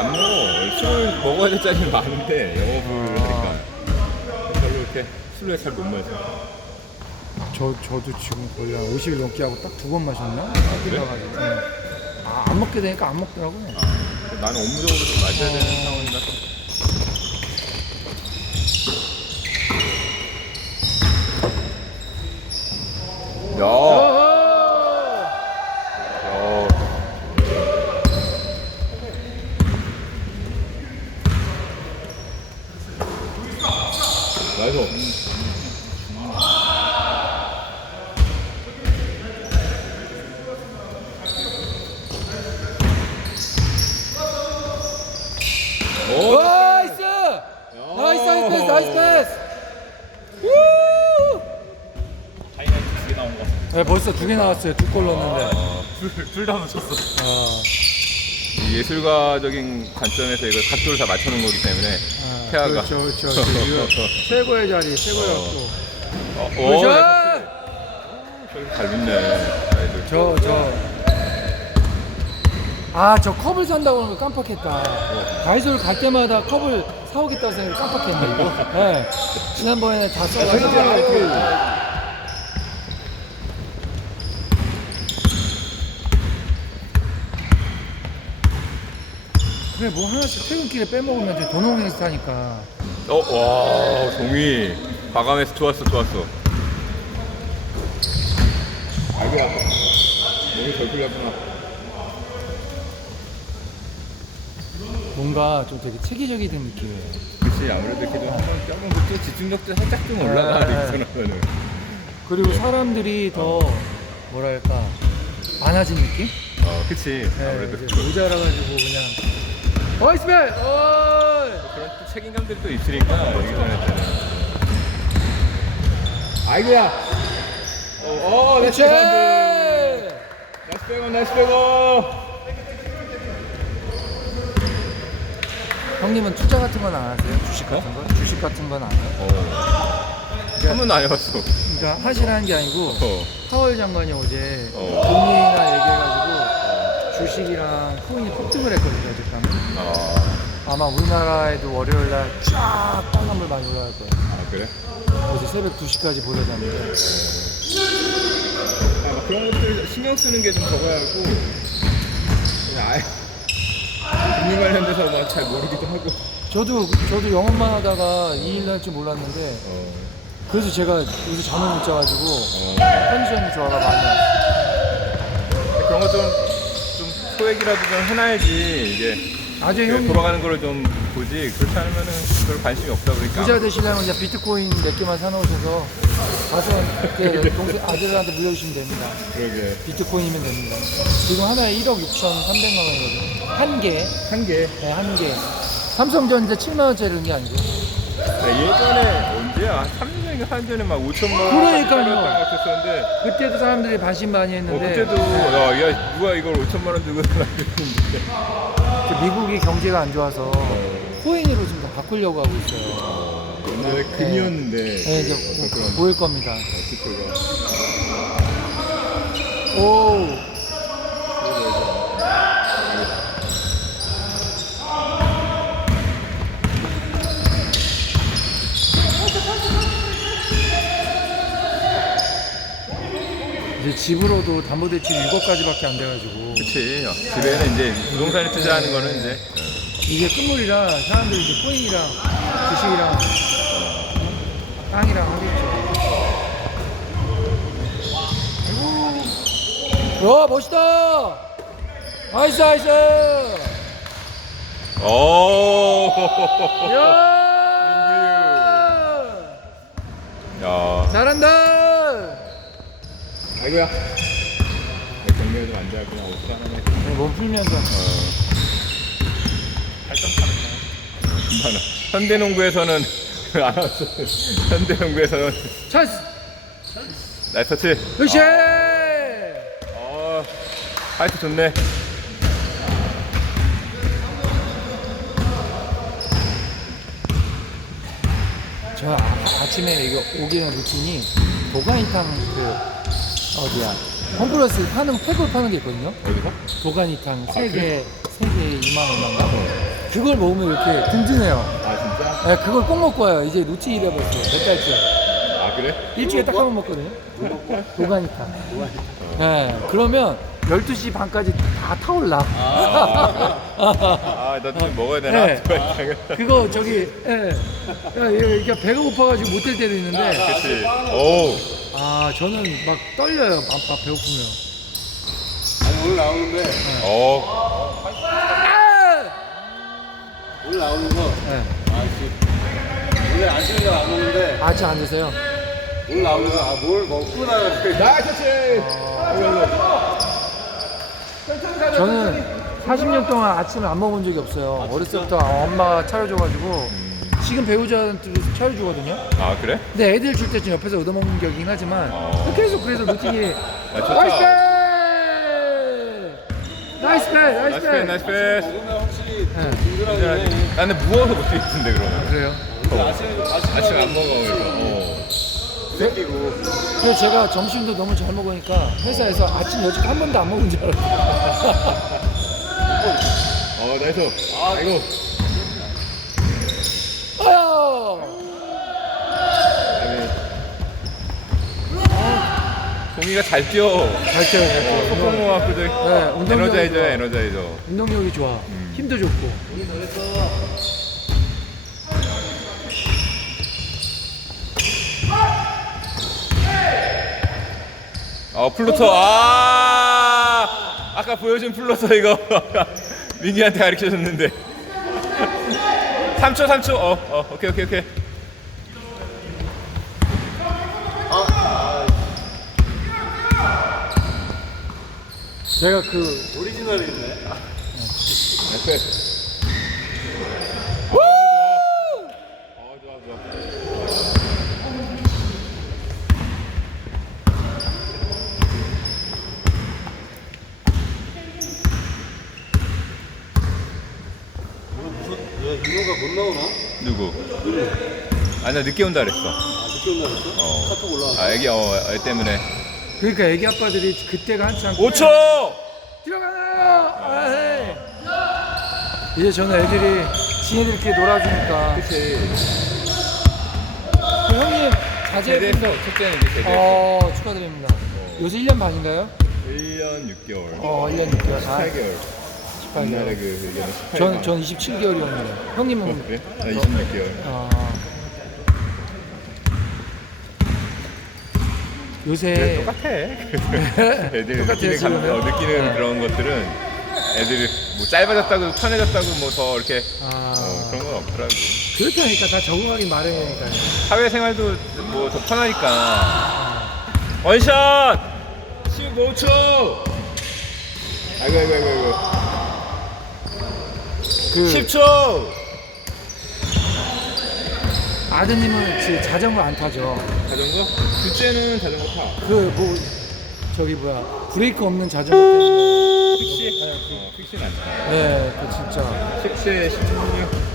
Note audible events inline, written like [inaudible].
안 먹어. 술을 먹어야 될 자리는 많은데 영업을 하니까 별로 이렇게 술을 잘 못 마셔. 저 저도 지금 거의 한 50일 넘게 하고 딱 두 번 마셨나? 그래? 가지고. 아, 안 먹게 되니까 안 먹더라고요. 나는 업무적으로 좀 마셔야 되는 상황이라서. 야, 야. 나이스. 오, 나이스! 나이스 나이스 패스 나이스 패스! 우! 하이라이트 두개 나온 거. 네, 벌써 두 개 나왔어요. 두 골 넣었는데. 둘다 놓쳤어. 아, 이 예술가적인 관점에서 이걸 각도를 다 맞춰놓은 거기 때문에 아, 태아가. 그렇죠, 그렇죠. 그렇죠. 이거 최고의 자리, 최고였고. 어, 오, 굿샷! 저기 잘 믿네. 아이들. 저, 저. 아, 저 컵을 산다고 하는 거 깜빡했다. 다이소를 갈 때마다 컵을 사오겠다고 생각해 깜빡했네, 이거. 네. 지난번에 다 써가지고. 그래, 뭐 하나씩 퇴근길에 빼먹으면 이제 도농에서 사니까. 어, 와, 동이 과감해서 좋았어, 좋았어. 아이고, 아파. 몸이 덜 풀렸구나. 뭔가 좀 되게 체계적인 느낌이에요. 그치, 아무래도 이렇게 좀 한번 조금 그때 집중력도 살짝 좀 올라가, 네. 이렇게 하면은. 그리고 사람들이 더 뭐랄까 많아진 느낌? 어, 그치. 네, 아무래도 이제 모자라가지고 그냥 어이스맨! 어이! 그런 또 책임감들이 또 있으니까, 여기 전에. 아이고야! 어, 어, 나이스 그렇지! 백원드! 나이스 백원, 나이스 백원! 형님은 투자 같은 건 안 하세요? 주식 같은 거? 주식 같은 건 안 해요? 어. 한 번도 안 해봤어. 그러니까 하시라는 게 아니고 어. 파월 장관이 어제 어. 금리나 얘기해가지고 주식이랑 코인이 폭등을 했거든요 어젯밤에 아, 아마 우리나라에도 월요일 날쫙 빨간불 많이 올라갈 거예요 아 그래? 어제 새벽 2시까지 보려졌는데 아, 막 그런 것들 신경 쓰는 게 좀 적어야 하고 그냥 아예 금융 관련돼서 막 잘 모르기도 하고. 저도 저도 영업만 하다가 이일날 줄 몰랐는데 어. 그래서 제가 요새 잠을 못 자가지고 어. 컨디션이 좋아가 많이 왔어요. 그런 거좀좀 소액이라도 좀 해놔야지 이게 아재 그 형님 돌아가는 거를 좀 보지 그렇지 않으면은 별 관심이 없다 보니까. 부자 되시려면 이제 비트코인 몇 개만 사놓으셔서 가서 [laughs] 그때 동생 아들한테 물려주시면 됩니다. 그러게. 비트코인이면 됩니다. 지금 하나에 1억 6,300만 원이거든요. 한 개, 한 개. 네, 한 개. 삼성전자 7만 원짜리는 게 아니고. 네, 예전에 언제야? 3년 전인가 4년 전에 막 5천만 원 그러니까요. 같았었는데 그때도 사람들이 반신반의했는데 어, 그때도 야, 야 누가 이걸 5천만 원 주고 그 미국이 경제가 안 좋아서 코인으로 지금 다 바꾸려고 하고 있어요. 옛날에 금이었는데 네, 이제 뭐 그런 보일 겁니다. 기표가 오, 이제 집으로도 담보대출 6억까지밖에 안 돼가지고 그치 집에는 이제 부동산에 투자하는 거는 이제 이게 끝물이라 사람들이 이제 코인이랑 주식이랑 땅이랑 하겠죠. 아이고. 와 멋있다. 나이스 나이스. 오 야. 야 잘한다. 아이고야. 경기가 좀안 좋았구나 옷 하나에 네, 몸 풀면서. 금방 현대농구에서는 안 [laughs] 왔어 현대농구에서는. 찬스. 나이스 터치. 으쌰. 어 파이트 좋네. 저 아, 아침에 이거 오기 전 루틴이 도가니탕 그 어디야 홈플러스 파는 팩을 파는 게 있거든요. 어디서? 도가니탕 아, 세 개, 세 개에 2만 얼마인가? 그걸 먹으면 이렇게 든든해요. 아 진짜? 네, 그걸 꼭 먹고 와요. 이제 루틴이 돼버렸어요. 몇 달째. 아 그래? 일주일에 딱 한 번 먹거든요. 노가니까. 네, 그러면 12시 반까지 다 타올라. 아나좀 먹어야 되나? 네. 그거 저기, 예. 야, 이게 배가 고파가지고 못 될 때도 있는데, 그렇지. 오. 아, 저는 막 떨려요. 밥, 밥 배고프면. 아니 오늘 나오는데 어. 오늘 나오면서 네. 아씨 원래 안 먹는데 아침 안 드세요? 오늘 나오면서 아뭘 먹고 나가야 나이스 저는 40년 동안 아침을 안 먹은 적이 없어요. 어렸을 때부터 엄마가 차려줘가지고 지금 배우자한테도 차려주거든요. 아 그래? 근데 애들 줄때좀 옆에서 얻어먹는 격이긴 하지만 어. 계속 그래서 루틴이 [laughs] 아, 좋다. 나이스 패! 나이스 패! 나이스 나이스 패! 패스 나이스 패스. 먹으면 확실히 네. 든든하긴 해 나는 무거워서 못 뛰겠는데 그러면. 그래요? 아침에도 다시 아침 안 먹어 그래서. 어. 땡기고 그래서 제가 점심도 너무 잘 먹으니까 회사에서 아침 여직 한 번도 안 먹은 줄 알았어요. 어 나이스. 아이고. 동이가 잘 뛰어. 잘 뛰어요, 잘 뛰어요. 소풍모학교도 네, 운동력이 에너자이저야 좋아. 에너자이저. 운동력이 좋아. 힘도 좋고. 어 플루터 아 아까 보여준 플루터 이거 [laughs] 민기한테 가르쳐 줬는데 3초 [laughs] 3초 어, 어 오케이 오케이 오케이 제가 그 오리지널이 있네 나이스 어 좋아 좋아 오늘 무슨 왜 윤호가 못 나오나? 누구 아나 늦게 온다 그랬어 아 늦게 온다 그랬어? 어. 카톡 올라왔어 아 애기 어 애 때문에 그러니까 애기 아빠들이 그때가 한창 5초 이제 저는 애들이 지네들끼리 놀아주니까 그치 그 형님 자제 제대했어 첫째는 이제 제대 어 축하드립니다 요새 1년 반인가요? 1년 6개월 어 1년 6개월 아, 18개월 18개월 옛날에 그 18개월 전, 전 27개월이었는데 형님은 어, 그래? 나 26개월 아. 요새 네, 똑같아. [laughs] 애들 똑같아요, 느끼는, 감. 어, 느끼는 네. 그런 것들은 애들이 뭐 짧아졌다고 편해졌다고 뭐 더 이렇게 아, 어, 그런 건 없더라고. 그렇다니까 다 적응하기 마련이니까 사회생활도 뭐 더 편하니까. 원샷! 15초! 아이고 아이고 아이고 아이고. 그 10초! 아드님은 지금 자전거 안 타죠 자전거? 둘째는 자전거 타. 그 뭐 저기 뭐야 브레이크 없는 자전거 때문에 픽시? 어, 픽시는 안 타. 네, 그 진짜 10세 16.